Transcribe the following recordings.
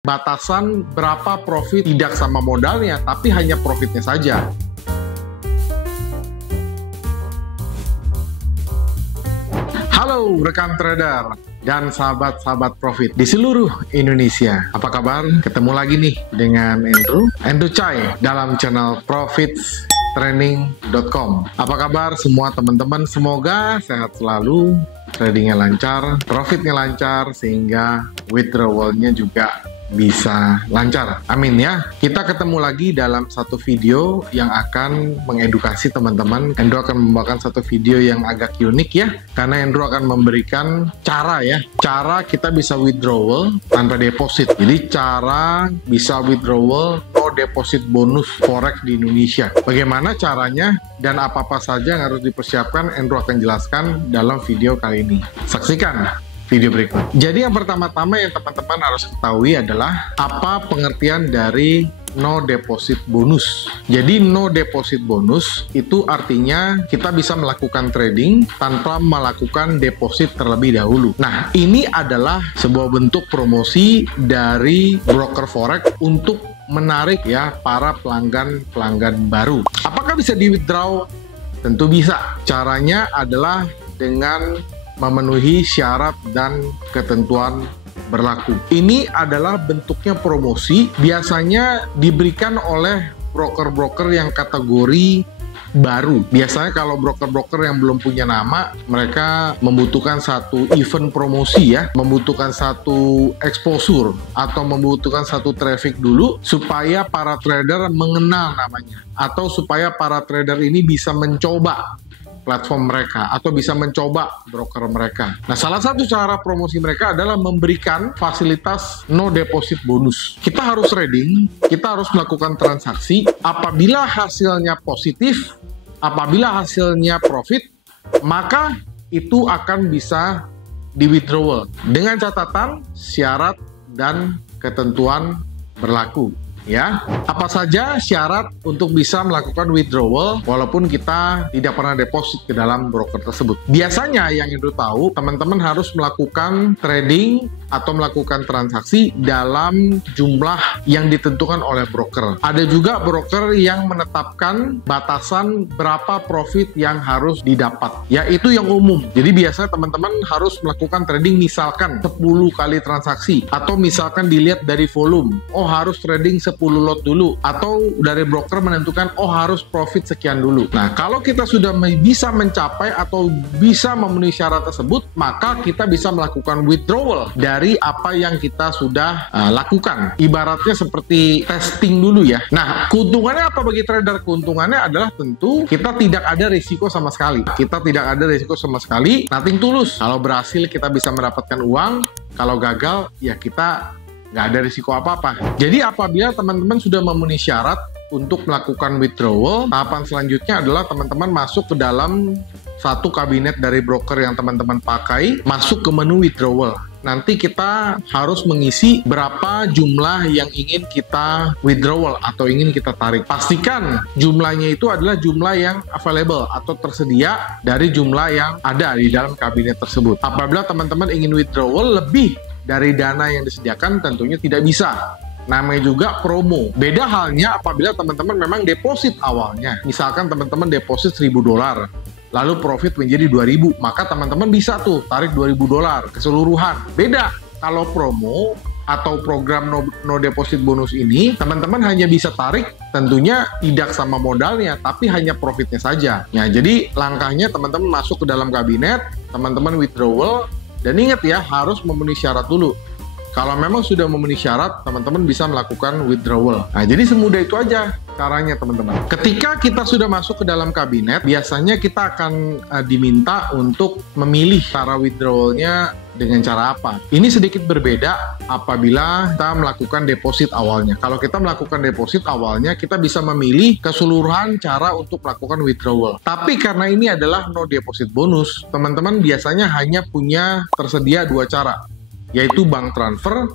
batasan berapa profit tidak sama modalnya, tapi hanya profitnya saja. Halo rekan trader dan sahabat-sahabat profit di seluruh Indonesia. Apa kabar? Ketemu lagi nih dengan Andrew Chai dalam channel profitstraining.com. Apa kabar semua teman-teman? Semoga sehat selalu, tradingnya lancar, profitnya lancar, sehingga withdrawalnya juga bisa lancar. Amin ya. Kita ketemu lagi dalam satu video yang akan mengedukasi teman-teman. Andrew akan membawakan satu video yang agak unik ya, karena Andrew akan memberikan cara kita bisa withdrawal tanpa deposit. Jadi cara bisa withdrawal no deposit bonus forex di Indonesia. Bagaimana caranya dan apa-apa saja yang harus dipersiapkan, Andrew akan jelaskan dalam video kali ini. Saksikan video berikut. Jadi yang pertama-tama yang teman-teman harus ketahui adalah apa pengertian dari no deposit bonus. Jadi no deposit bonus itu artinya kita bisa melakukan trading tanpa melakukan deposit terlebih dahulu. Nah, ini adalah sebuah bentuk promosi dari broker forex untuk menarik ya para pelanggan baru. Apakah bisa di withdraw? Tentu bisa. Caranya adalah dengan memenuhi syarat dan ketentuan berlaku. Ini adalah bentuknya promosi, biasanya diberikan oleh broker-broker yang kategori baru. Biasanya kalau broker-broker yang belum punya nama, mereka membutuhkan satu event promosi ya, membutuhkan satu exposure atau membutuhkan satu traffic dulu supaya para trader mengenal namanya, atau supaya para trader ini bisa mencoba platform mereka atau bisa mencoba broker mereka. Nah, salah satu cara promosi mereka adalah memberikan fasilitas no deposit bonus. Kita harus trading, kita harus melakukan transaksi. Apabila hasilnya positif, apabila hasilnya profit, maka itu akan bisa di withdrawal dengan catatan syarat dan ketentuan berlaku. Ya, apa saja syarat untuk bisa melakukan withdrawal walaupun kita tidak pernah deposit ke dalam broker tersebut? Biasanya yang Andrew tahu, teman-teman harus melakukan trading atau melakukan transaksi dalam jumlah yang ditentukan oleh broker. Ada juga broker yang menetapkan batasan berapa profit yang harus didapat, yaitu yang umum. Jadi biasanya teman-teman harus melakukan trading misalkan 10 kali transaksi, atau misalkan dilihat dari volume, oh harus trading 10 lot dulu, atau dari broker menentukan oh harus profit sekian dulu. Nah, kalau kita sudah bisa mencapai atau bisa memenuhi syarat tersebut, maka kita bisa melakukan withdrawal dari apa yang kita sudah lakukan. Ibaratnya seperti testing dulu ya. Nah, keuntungannya apa bagi trader? Keuntungannya adalah tentu kita tidak ada risiko sama sekali. Kita tidak ada risiko sama sekali, nothing tulus. Kalau berhasil kita bisa mendapatkan uang, kalau gagal ya kita nggak ada risiko apa-apa. Jadi apabila teman-teman sudah memenuhi syarat untuk melakukan withdrawal, tahapan selanjutnya adalah teman-teman masuk ke dalam satu kabinet dari broker yang teman-teman pakai, masuk ke menu withdrawal. Nanti kita harus mengisi berapa jumlah yang ingin kita withdrawal atau ingin kita tarik. Pastikan jumlahnya itu adalah jumlah yang available atau tersedia dari jumlah yang ada di dalam kabinet tersebut. Apabila teman-teman ingin withdrawal lebih dari dana yang disediakan, tentunya tidak bisa. Namanya juga promo. Beda halnya apabila teman-teman memang deposit awalnya. Misalkan teman-teman deposit $1.000, lalu profit menjadi 2.000, maka teman-teman bisa tuh tarik $2.000 keseluruhan. Beda kalau promo atau program no deposit bonus ini, teman-teman hanya bisa tarik tentunya tidak sama modalnya, tapi hanya profitnya saja. Nah, jadi langkahnya teman-teman masuk ke dalam kabinet, teman-teman withdrawal. Dan ingat ya, harus memenuhi syarat dulu. Kalau memang sudah memenuhi syarat, teman-teman bisa melakukan withdrawal. Nah, jadi semudah itu aja caranya teman-teman. Ketika kita sudah masuk ke dalam kabinet, biasanya kita akan diminta untuk memilih cara withdrawalnya dengan cara apa. Ini sedikit berbeda apabila kita melakukan deposit awalnya. Kalau kita melakukan deposit awalnya, kita bisa memilih keseluruhan cara untuk melakukan withdrawal. Tapi karena ini adalah no deposit bonus, teman-teman biasanya hanya punya tersedia dua cara, yaitu bank transfer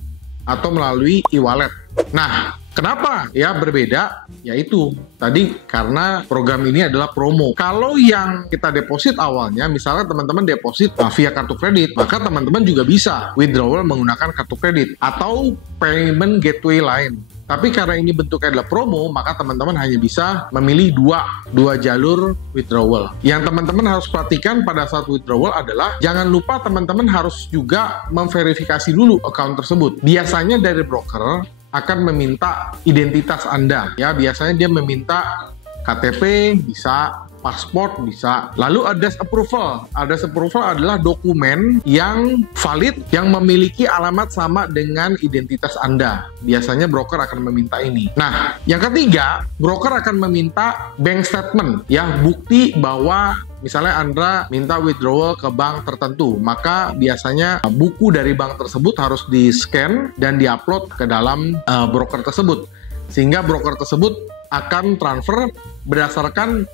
atau melalui e-wallet. Nah, Kenapa ya berbeda? Yaitu tadi karena program ini adalah promo. Kalau yang kita deposit awalnya, misalnya teman-teman deposit via kartu kredit, maka teman-teman juga bisa withdrawal menggunakan kartu kredit atau payment gateway lain. Tapi karena ini bentuknya adalah promo, maka teman-teman hanya bisa memilih dua jalur withdrawal. Yang teman-teman harus perhatikan pada saat withdrawal adalah jangan lupa teman-teman harus juga memverifikasi dulu account tersebut. Biasanya dari broker akan meminta identitas Anda. Ya, biasanya dia meminta KTP, bisa paspor, bisa. Lalu address approval. Address approval adalah dokumen yang valid, yang memiliki alamat sama dengan identitas Anda. Biasanya broker akan meminta ini. Nah, yang ketiga, broker akan meminta bank statement, ya, bukti bahwa misalnya Anda minta withdrawal ke bank tertentu, maka biasanya buku dari bank tersebut harus di-scan dan di-upload ke dalam broker tersebut. Sehingga broker tersebut akan transfer berdasarkan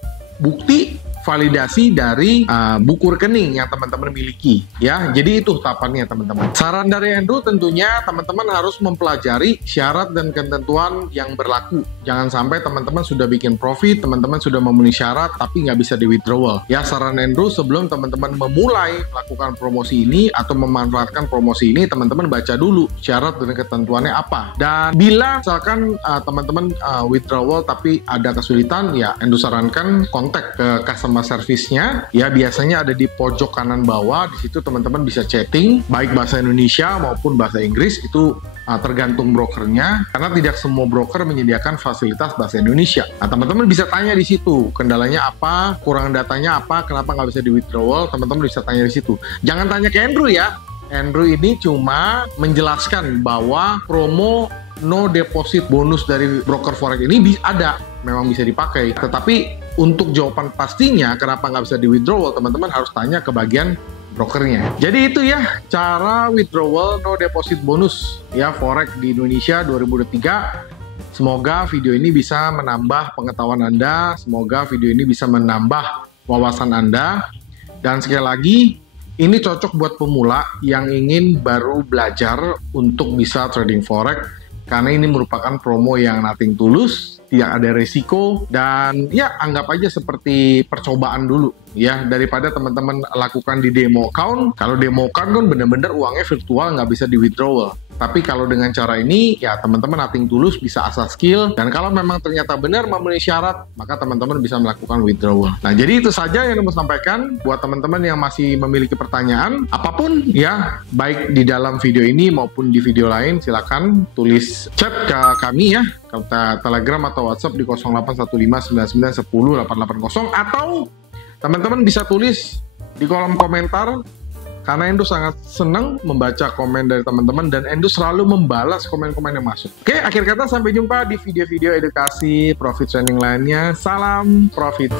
bukti validasi dari buku rekening yang teman-teman miliki, ya. Jadi itu tahapannya, teman-teman. Saran dari Andrew tentunya teman-teman harus mempelajari syarat dan ketentuan yang berlaku. Jangan sampai teman-teman sudah bikin profit, teman-teman sudah memenuhi syarat tapi nggak bisa di withdrawal. Ya, saran Andrew sebelum teman-teman memulai melakukan promosi ini atau memanfaatkan promosi ini, teman-teman baca dulu syarat dan ketentuannya apa. Dan bila misalkan teman-teman withdrawal tapi ada kesulitan, ya Andrew sarankan kontak ke customer service-nya, ya, biasanya ada di pojok kanan bawah. Di situ teman-teman bisa chatting baik bahasa Indonesia maupun bahasa Inggris, itu tergantung brokernya, karena tidak semua broker menyediakan fasilitas bahasa Indonesia. Nah, teman-teman bisa tanya di situ, kendalanya apa, kurang datanya apa, kenapa nggak bisa di withdrawal, teman-teman bisa tanya di situ. Jangan tanya ke Andrew ya. Andrew ini cuma menjelaskan bahwa promo no deposit bonus dari broker forex ini ada, memang bisa dipakai. Tetapi untuk jawaban pastinya kenapa nggak bisa di withdrawal, teman-teman harus tanya ke bagian brokernya. Jadi itu ya cara withdrawal no deposit bonus ya forex di Indonesia 2023. Semoga video ini bisa menambah pengetahuan Anda, semoga video ini bisa menambah wawasan Anda. Dan sekali lagi, ini cocok buat pemula yang ingin baru belajar untuk bisa trading forex, karena ini merupakan promo yang nothing tulus, tidak ada resiko, dan ya anggap aja seperti percobaan dulu ya, daripada teman-teman lakukan di demo account. Kalau demo account kan bener-bener uangnya virtual, nggak bisa di withdrawal. Tapi kalau dengan cara ini, ya teman-teman nothing tulus, bisa asah skill, dan kalau memang ternyata benar memenuhi syarat, maka teman-teman bisa melakukan withdrawal. Nah, jadi itu saja yang mau sampaikan buat teman-teman yang masih memiliki pertanyaan apapun ya, baik di dalam video ini maupun di video lain, silakan tulis chat ke kami ya, ke Telegram atau WhatsApp di 081599108880, atau teman-teman bisa tulis di kolom komentar, karena Endo sangat senang membaca komen dari teman-teman dan Endo selalu membalas komen-komen yang masuk. Oke, akhir kata sampai jumpa di video-video edukasi profit training lainnya. Salam profit.